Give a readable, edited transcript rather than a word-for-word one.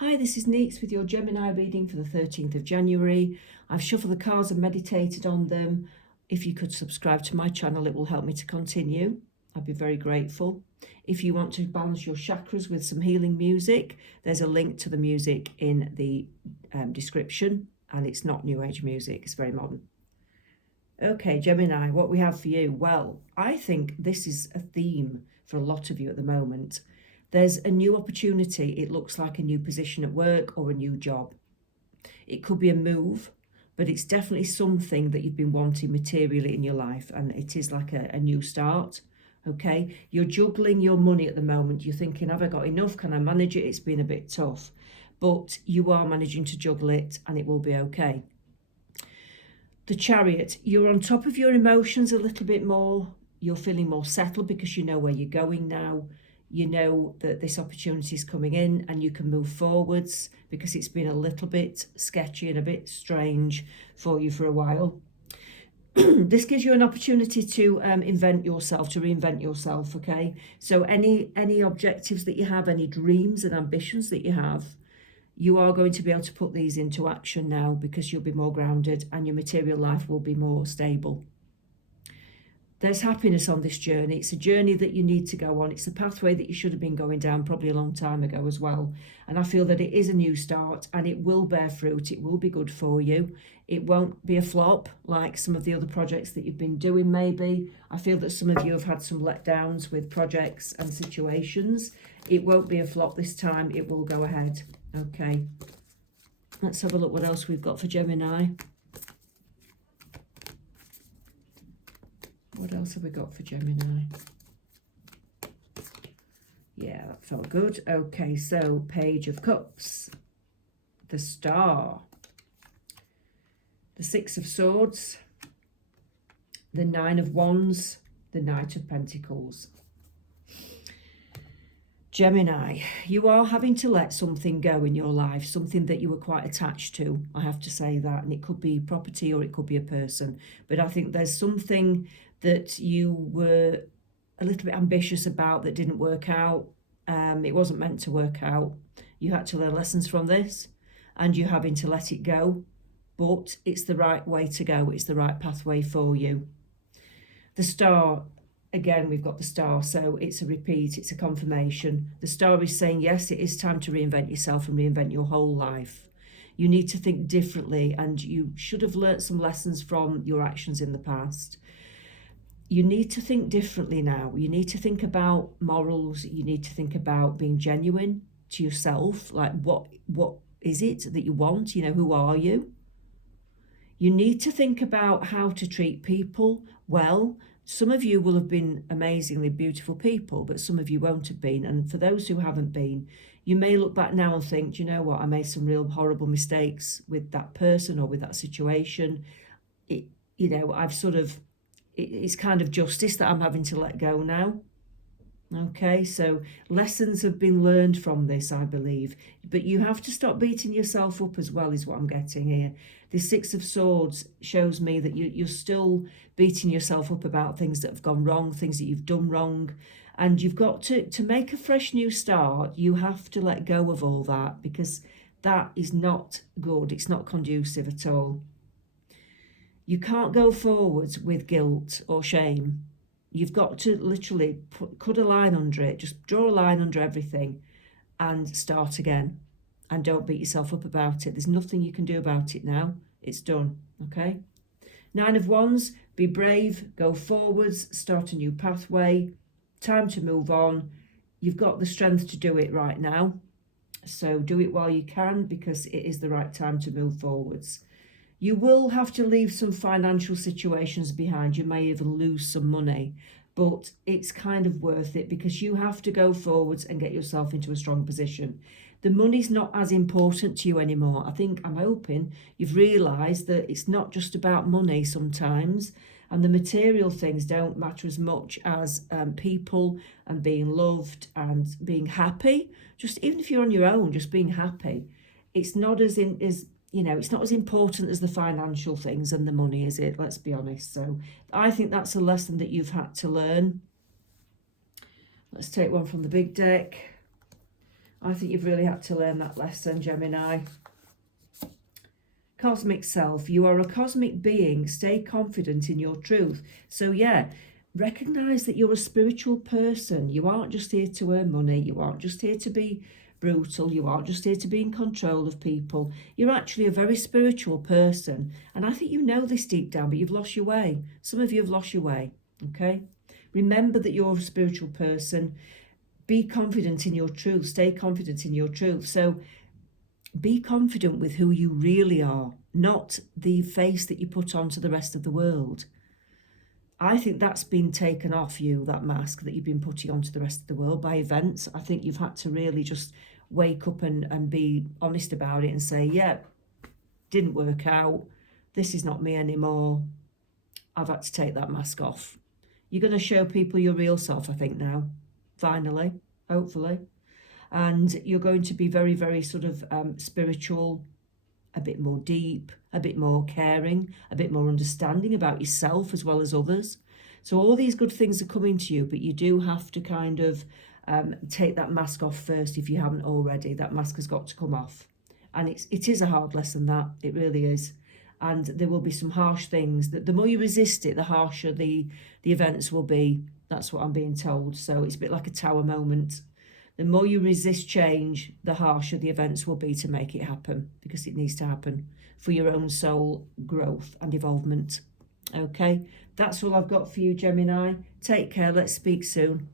Hi, this is Neets with your Gemini reading for the 13th of January. I've shuffled the cards and meditated on them. If you could subscribe to my channel, it will help me to continue. I'd be very grateful. If you want to balance your chakras with some healing music, there's a link to the music in the description, and it's not New Age music, it's very modern. Okay, Gemini, what we have for you? Well, I think this is a theme for a lot of you at the moment. There's a new opportunity. It looks like a new position at work or a new job. It could be a move, but it's definitely something that you've been wanting materially in your life, and it is like a new start. Okay, you're juggling your money at the moment. You're thinking, have I got enough? Can I manage it? It's been a bit tough, but you are managing to juggle it, and it will be okay. The Chariot, you're on top of your emotions a little bit more. You're feeling more settled because you know where you're going now. You know that this opportunity is coming in and you can move forwards because it's been a little bit sketchy and a bit strange for you for a while. This gives you an opportunity to invent yourself, to reinvent yourself, okay? So any objectives that you have, any dreams and ambitions that you have, you are going to be able to put these into action now because you'll be more grounded and your material life will be more stable. There's happiness on this journey. It's a journey that you need to go on. It's a pathway that you should have been going down probably a long time ago as well. And I feel that it is a new start and it will bear fruit. It will be good for you. It won't be a flop like some of the other projects that you've been doing maybe. I feel that some of you have had some letdowns with projects and situations. It won't be a flop this time. It will go ahead. Okay. Let's have a look what else we've got for Gemini. What else have we got for Gemini? Yeah, that felt good. Okay, so Page of Cups, the Star, the Six of Swords, the Nine of Wands, the Knight of Pentacles. Gemini, you are having to let something go in your life, something that you were quite attached to. I have to say that, and it could be property or it could be a person. But I think there's something that you were a little bit ambitious about that didn't work out. It wasn't meant to work out. You had to learn lessons from this and you're having to let it go, but it's the right way to go. It's the right pathway for you. The Star, again, we've got the Star, so it's a repeat, it's a confirmation. The Star is saying, yes, it is time to reinvent yourself and reinvent your whole life. You need to think differently and you should have learnt some lessons from your actions in the past. You need to think differently now. You need to think about morals. You need to think about being genuine to yourself. Like what is it that you want? You know, who are you? You need to think about how to treat people well. Some of you will have been amazingly beautiful people, but some of you won't have been. And for those who haven't been, you may look back now and think, do you know what? I made some real horrible mistakes with that person or with that situation. It's kind of justice that I'm having to let go now. Okay, so lessons have been learned from this, I believe. But you have to stop beating yourself up as well, is what I'm getting here. The Six of Swords shows me that you're still beating yourself up about things that have gone wrong, things that you've done wrong. And you've got to make a fresh new start. You have to let go of all that because that is not good. It's not conducive at all. You can't go forwards with guilt or shame. You've got to literally cut a line under it. Just draw a line under everything and start again. And don't beat yourself up about it. There's nothing you can do about it now. It's done, okay? Nine of Wands, be brave, go forwards, start a new pathway. Time to move on. You've got the strength to do it right now. So do it while you can because it is the right time to move forwards. You will have to leave some financial situations behind. You may even lose some money, but it's kind of worth it because you have to go forwards and get yourself into a strong position. The money's not as important to you anymore. I'm hoping you've realised that it's not just about money sometimes, and the material things don't matter as much as people and being loved and being happy. Just even if you're on your own, just being happy. It's not it's not as important as the financial things and the money, is it? Let's be honest. So I think that's a lesson that you've had to learn. Let's take one from the big deck. I think you've really had to learn that lesson, Gemini. Cosmic self, you are a cosmic being. Stay confident in your truth. So yeah, recognize that you're a spiritual person. You aren't just here to earn money. You aren't just here to be brutal. You aren't just here to be in control of people. You're actually a very spiritual person. And I think you know this deep down, but you've lost your way. Some of you have lost your way, okay? Remember that you're a spiritual person. Be confident in your truth. Stay confident in your truth. So be confident with who you really are, not the face that you put on to the rest of the world. I think that's been taken off you, that mask that you've been putting on to the rest of the world by events. I think you've had to really just wake up and be honest about it and say, yeah, didn't work out. This is not me anymore. I've had to take that mask off. You're going to show people your real self, I think, now. Finally, hopefully. And you're going to be very, very sort of spiritual, a bit more deep, a bit more caring, a bit more understanding about yourself as well as others. So all these good things are coming to you, but you do have to kind of take that mask off first if you haven't already. That mask has got to come off. And it is a hard lesson, that. It really is. And there will be some harsh things. That the more you resist it, the harsher the events will be. That's what I'm being told. So it's a bit like a tower moment. The more you resist change, the harsher the events will be to make it happen, because it needs to happen for your own soul growth and evolvement. Okay, that's all I've got for you, Gemini. Take care. Let's speak soon.